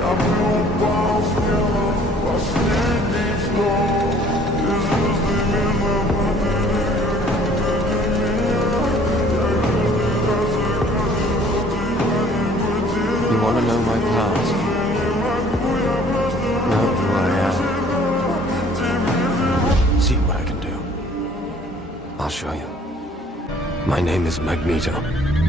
You want to know my past? Know who I am? See what I can do. I'll show you. My name is Magneto.